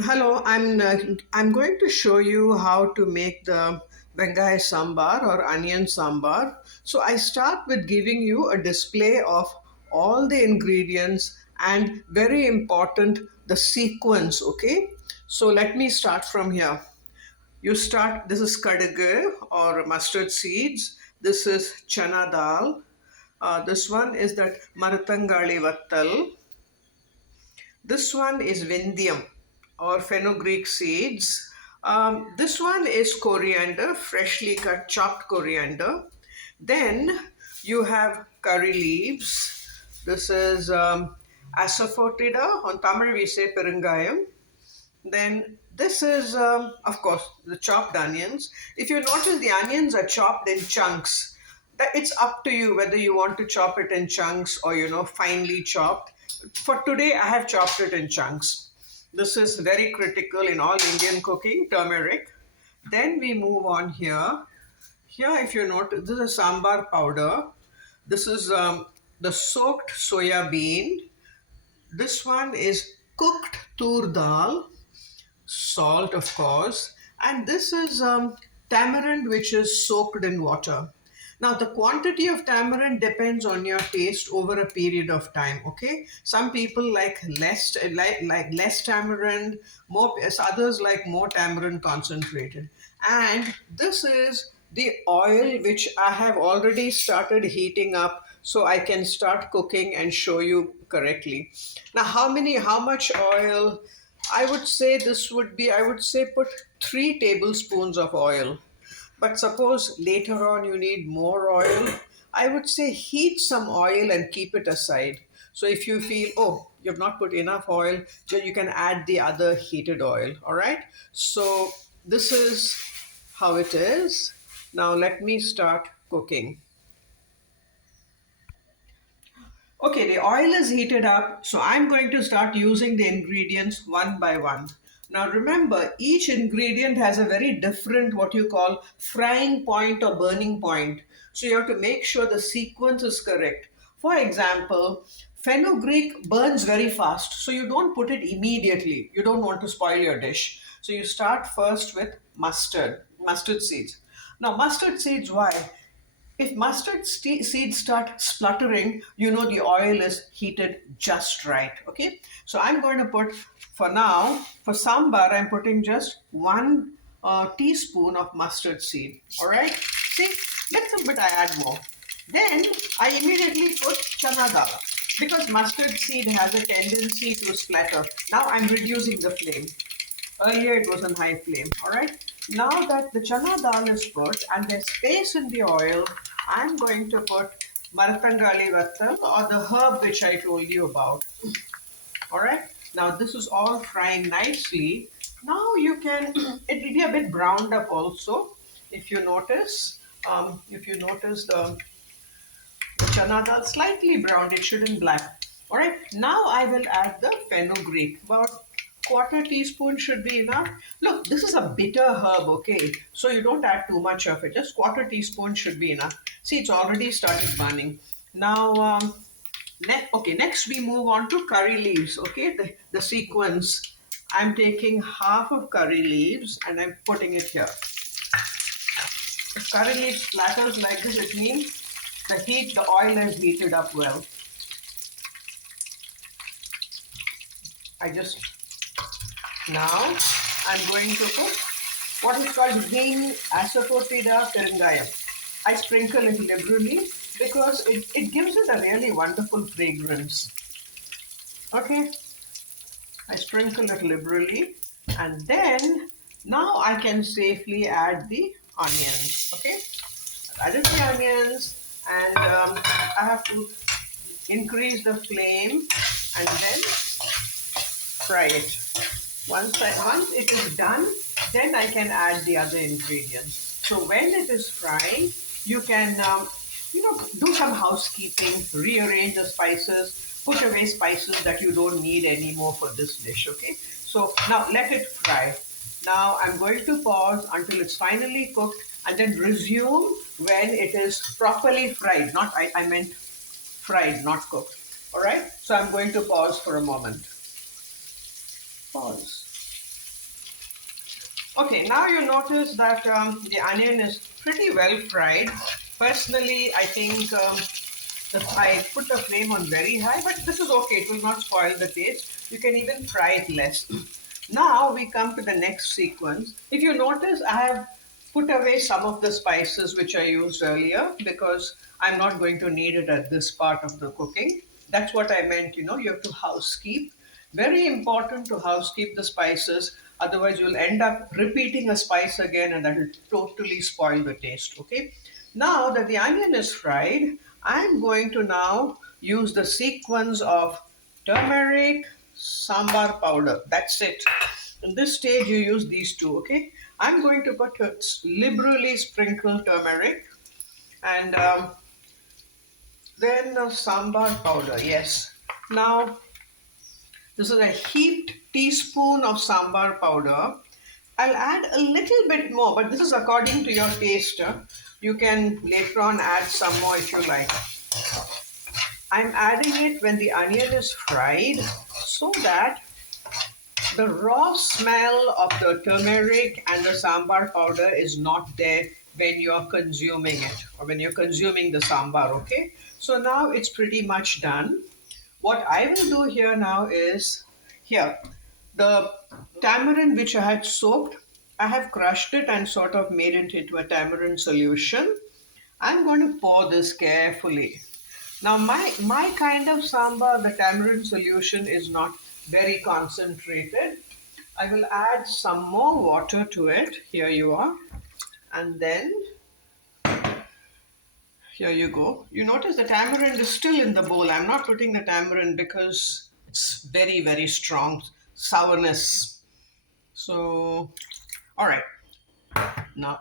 Hello, I'm going to show you how to make the Bengai sambar or onion sambar. So I start with giving you a display of all the ingredients and very important the sequence, okay? So let me start from here. You start, this is kadige or mustard seeds. This is chana dal. This one is that maratangali vattal. This one is Vindhyam or fenugreek seeds. This one is coriander, freshly cut, chopped coriander. Then you have curry leaves. This is asafoetida. On Tamil, we say perungayam. Then this is, of course, the chopped onions. If you notice, the onions are chopped in chunks. It's up to you whether you want to chop it in chunks or finely chopped. For today, I have chopped it in chunks. This is very critical in all Indian cooking, turmeric. Then we move on here. Here, if you notice, this is sambar powder. This is the soaked soya bean. This one is cooked tur dal, salt, of course, and this is tamarind which is soaked in water. Now, the quantity of tamarind depends on your taste over a period of time. Okay, some people like less tamarind, more others like more tamarind concentrated. And this is the oil which I have already started heating up, so I can start cooking and show you correctly. Now, how much oil? I would say this would be, I would say put 3 tablespoons of oil. But suppose later on you need more oil, I would say heat some oil and keep it aside. So if you feel, oh, you've not put enough oil, then you can add the other heated oil. All right. So this is how it is. Now let me start cooking. Okay, the oil is heated up, so I'm going to start using the ingredients one by one. Now remember, each ingredient has a very different what you call frying point or burning point. So you have to make sure the sequence is correct. For example, fenugreek burns very fast, so you don't put it immediately. You don't want to spoil your dish. So you start first with mustard seeds. Now, mustard seeds, why? If seeds start spluttering, you know the oil is heated just right. Okay, so I'm going to put, for now, for sambar, I'm putting just 1 teaspoon of mustard seed. All right, see, little bit I add more. Then I immediately put chana dal because mustard seed has a tendency to splatter. Now I'm reducing the flame. Earlier it was on high flame. All right. Now that the chana dal is put and there's space in the oil, I'm going to put maratangali vattal or the herb which I told you about. All right. Now this is all frying nicely. Now you can, it will be a bit browned up also. If you notice, the chana dal slightly browned, it shouldn't black. All right, now I will add the fenugreek. About quarter teaspoon should be enough. Look, this is a bitter herb, okay? So you don't add too much of it. Just quarter teaspoon should be enough. See, it's already started burning. Now, next we move on to curry leaves, okay? The sequence. I'm taking half of curry leaves and I'm putting it here. If curry leaves splatters like this, it means the oil has heated up well. I just, now I'm going to put what is called hing asafoetida perungayam. I sprinkle it liberally because it gives it a really wonderful fragrance. Okay, I sprinkle it liberally and then now I can safely add the onions. Okay, I've added the onions and I have to increase the flame and then fry it. Once it is done, then I can add the other ingredients. So when it is frying, you can do some housekeeping, rearrange the spices, put away spices that you don't need anymore for this dish. Okay. So now let it fry. Now I'm going to pause until it's finally cooked and then resume when it is properly fried. Not I meant fried, not cooked. All right. So I'm going to pause for a moment. Pause. Okay, now you notice that the onion is pretty well fried. Personally, I think if I put the flame on very high, but this is okay, it will not spoil the taste. You can even fry it less. Now we come to the next sequence. If you notice, I have put away some of the spices which I used earlier because I'm not going to need it at this part of the cooking. That's what I meant, you have to housekeep. Very important to housekeep the spices, otherwise, you'll end up repeating a spice again and that will totally spoil the taste. Okay, now that the onion is fried, I'm going to now use the sequence of turmeric, sambar powder. That's it. In this stage, you use these two. Okay, I'm going to put liberally sprinkled turmeric and then sambar powder. Yes. Now this is a heaped teaspoon of sambar powder. I'll add a little bit more, but this is according to your taste. You can later on add some more if you like. I'm adding it when the onion is fried so that the raw smell of the turmeric and the sambar powder is not there when you're consuming it or when you're consuming the sambar. Okay, so now it's pretty much done. What I will do here now is here the tamarind which I had soaked, I have crushed it and sort of made it into a tamarind solution. I'm going to pour this carefully. Now, my kind of sambar, the tamarind solution is not very concentrated. I will add some more water to it. Here you are. And then here you go. You notice the tamarind is still in the bowl. I'm not putting the tamarind because it's very, very strong sourness. So, all right. Now,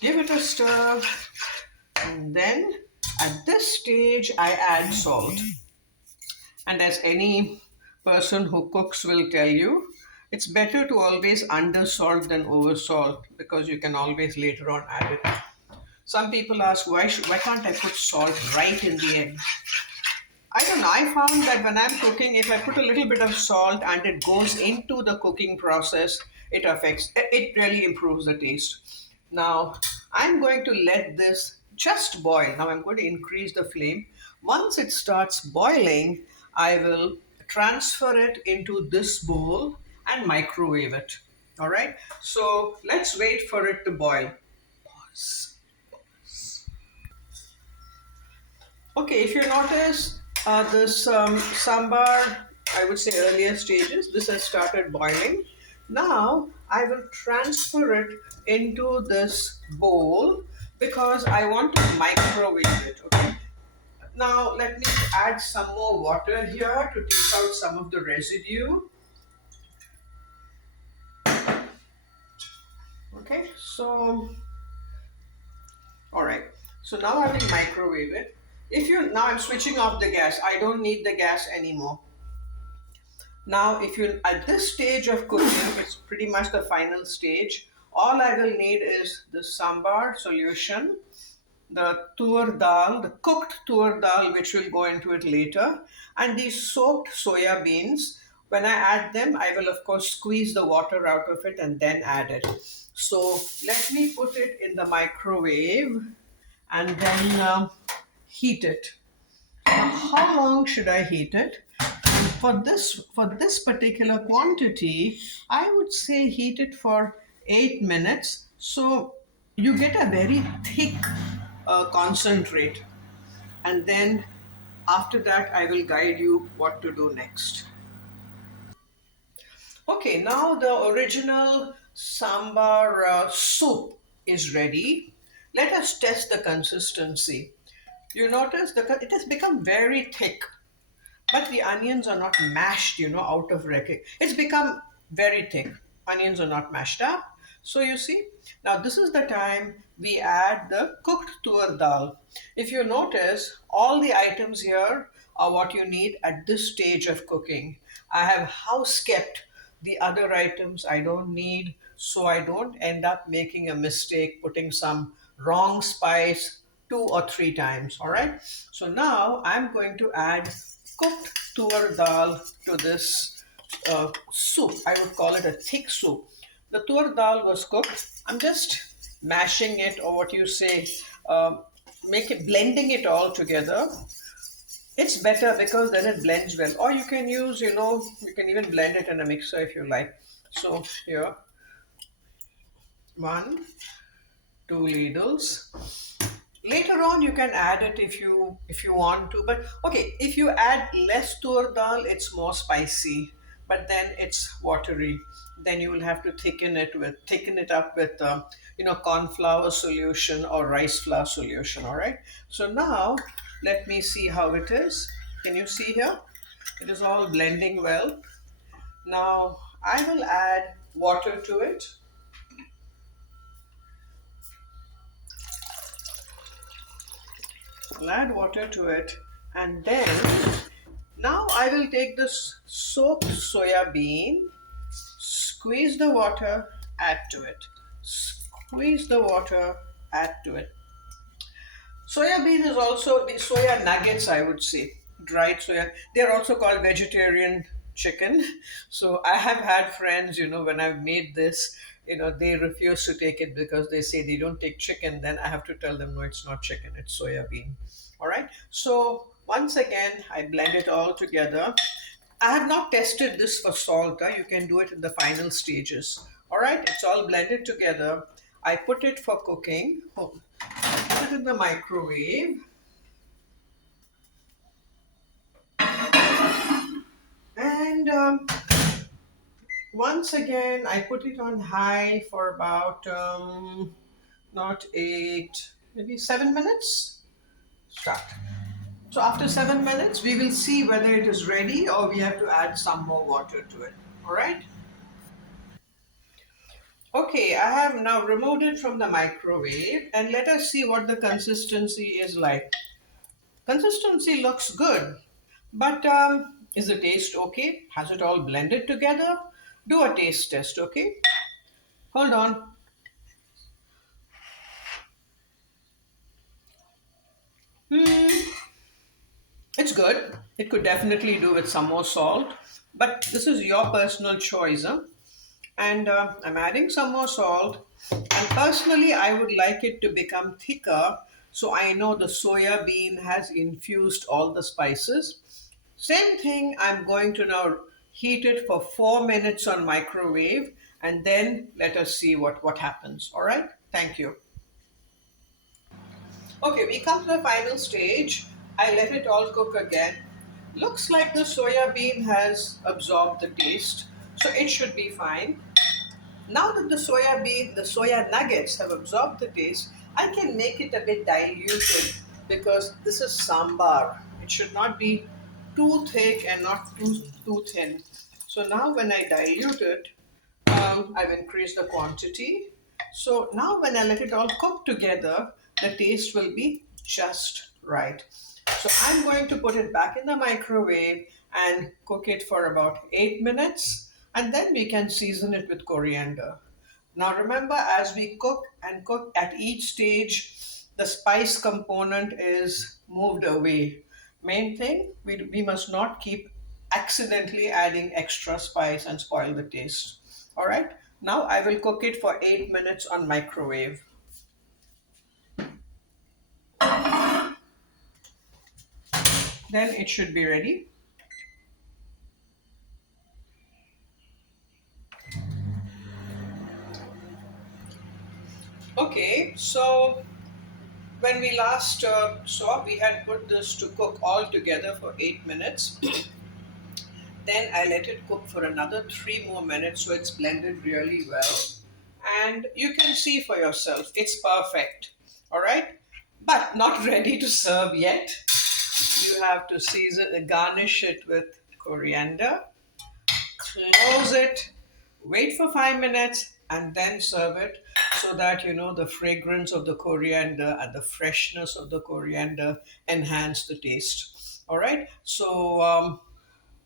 give it a stir. And then at this stage, I add salt. And as any person who cooks will tell you, it's better to always undersalt than oversalt because you can always later on add it. Some people ask, why can't I put salt right in the end? I don't know. I found that when I'm cooking, if I put a little bit of salt and it goes into the cooking process, it really improves the taste. Now, I'm going to let this just boil. Now, I'm going to increase the flame. Once it starts boiling, I will transfer it into this bowl and microwave it. All right. So, let's wait for it to boil. Okay, if you notice this sambar, I would say earlier stages, this has started boiling. Now I will transfer it into this bowl because I want to microwave it. Okay. Now let me add some more water here to take out some of the residue. Okay, so all right. So now I will microwave it. If you now I'm switching off the gas. I don't need the gas anymore. Now, if you at this stage of cooking, it's pretty much the final stage. All I will need is the sambar solution, the tur dal, the cooked tur dal, which will go into it later, and these soaked soya beans. When I add them, I will of course squeeze the water out of it and then add it. So let me put it in the microwave and then heat it. Now, how long should I heat it? For this particular quantity, I would say heat it for 8 minutes. So you get a very thick concentrate, and then after that, I will guide you what to do next. Okay, now the original sambar soup is ready. Let us test the consistency. You notice it has become very thick. But the onions are not mashed, out of wrecking. It's become very thick. Onions are not mashed up. So you see, now this is the time we add the cooked tur dal. If you notice, all the items here are what you need at this stage of cooking. I have house kept the other items I don't need so I don't end up making a mistake putting some wrong spice 2 or 3 times. All right. So now I'm going to add cooked tur dal to this soup. I would call it a thick soup. The tur dal was cooked. I'm just mashing it, or what you say, um, make it blending it all together. It's better because then it blends well. Or you can use, you can even blend it in a mixer if you like. So here, one, two ladles. Later on, you can add it if you want to. But okay, if you add less tur dal, it's more spicy. But then it's watery. Then you will have to thicken it up with corn flour solution or rice flour solution. All right. So now let me see how it is. Can you see here? It is all blending well. Now I will add water to it. I'll add water to it, and then now I will take this soaked soya bean, squeeze the water, add to it. Squeeze the water, add to it. Soya bean is also the soya nuggets, I would say. Dried soya. They're also called vegetarian chicken. So I have had friends, when I've made this, they refuse to take it because they say they don't take chicken. Then I have to tell them, no, it's not chicken, it's soya bean. All right. So once again, I blend it all together. I have not tested this for salt. You can do it in the final stages. All right. It's all blended together. I put it for cooking. Put it in the microwave, and once again I put it on high for about not 8, maybe 7 minutes. Start. So after 7 minutes we will see whether it is ready or we have to add some more water to it. All right. Okay, I have now removed it from the microwave, and let us see what the consistency is like. Consistency looks good, but is the taste okay? Has it all blended together? Do a taste test, okay? Hold on. Hmm, it's good. It could definitely do with some more salt, but this is your personal choice, huh? And I'm adding some more salt. And personally, I would like it to become thicker, so I know the soya bean has infused all the spices. Same thing, I'm going to now heat it for 4 minutes on microwave, and then let us see what happens. All right, thank you. Okay, we come to the final stage. I let it all cook again. Looks like the soya bean has absorbed the taste, so it should be fine. Now that the soya bean, the soya nuggets have absorbed the taste, I can make it a bit diluted because this is sambar. It should not be too thick and not too thin. So now when I dilute it, I've increased the quantity. So now when I let it all cook together, the taste will be just right. So I'm going to put it back in the microwave and cook it for about 8 minutes, and then we can season it with coriander. Now remember, as we cook and cook at each stage, the spice component is moved away. Main thing, we must not keep accidentally adding extra spice and spoil the taste. All right, now I will cook it for 8 minutes on microwave. Then it should be ready. Okay, so when we last saw, we had put this to cook all together for 8 minutes. Then I let it cook for another 3 more minutes so it's blended really well. And you can see for yourself, it's perfect. All right, but not ready to serve yet. You have to season, garnish it with coriander, close it, wait for 5 minutes, and then serve it so that the fragrance of the coriander and the freshness of the coriander enhance the taste. All right, so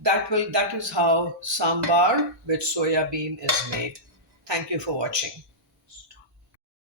that is how sambar with soya bean is made. Thank you for watching.